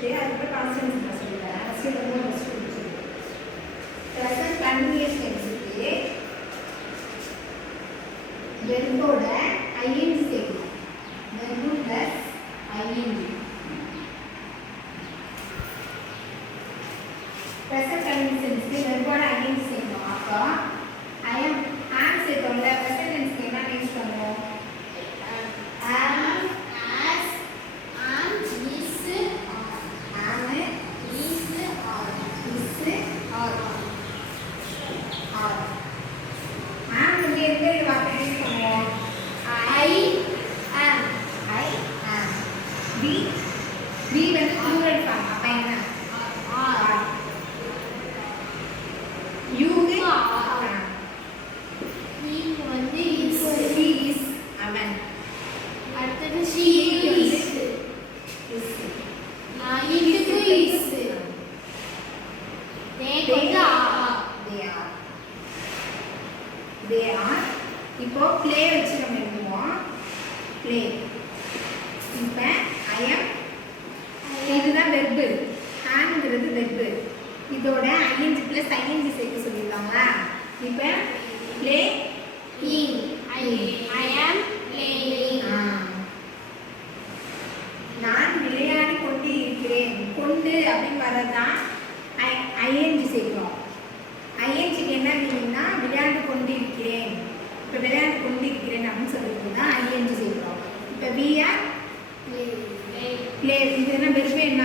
முடிச்சுட்டு அதுக்கப்புறம் கான்ஸ்டன்ட் நான் சொல்லித்தரேன். ஃபஸ்ட்டு ரொம்ப ஃபஸ்ட்டு முடிச்சுட்டு ப்ரெசன்ட் கண்டினியூஸ் டென்ஸுக்கு வெர்போட ஐஎன்ஜி சேர்க்கணும். Verb plus I N G. Present continuous டென்ஸுக்கு வெர்போட ஐஎன்ஜி சேர்க்கணும். அப்போ ஐ எம் ஆம் சேர்த்தோம்ல, ப்ரெசன்ட் டென்ஸ்க்கு என்ன யூஸ் பண்ணுவோம்? ஆம், ஆஸ், ஆம், இஸ், ஆம், இஸ், ஆர், ஆர். ஆம் வந்து எந்த வார்த்தை யூஸ் பண்ணுவோம்? ஐ ஆம், ஐ ஆம். பி வந்து ப்ளூரல் ஃபார்ம். அப்போ என்ன? ஆர். U R. வந்து he is அவன். அடுத்தது she is. இதுக்கு is. they are. இப்போ play வச்சு நம்ம எழுதுவோம். play. இப்போ I am இதுதான் வெர்பு. ஆம்ங்கிறது வெர்பு. இதோட ing ப்ளஸ் ing சேர்க்க சொல்லிருக்காங்களா? இப்போ play I am playing. நான் விளையாடி கொண்டு இருக்கிறேன். கொண்டு அப்படின்னு வரதான் ஐஎன்ஜி சேர்க்கிறோம். ஐஎன்ஜிக்கு என்ன மீனிங்னா விளையாண்டு கொண்டு இருக்கிறேன். இப்போ விளையாண்டு கொண்டு இருக்கிறேன் அப்படின்னு சொல்லிட்டு தான் ஐஎன்ஜி சேர்க்கிறோம். இப்போ வி ஆர் பிளே. இது என்ன வெறுமே என்ன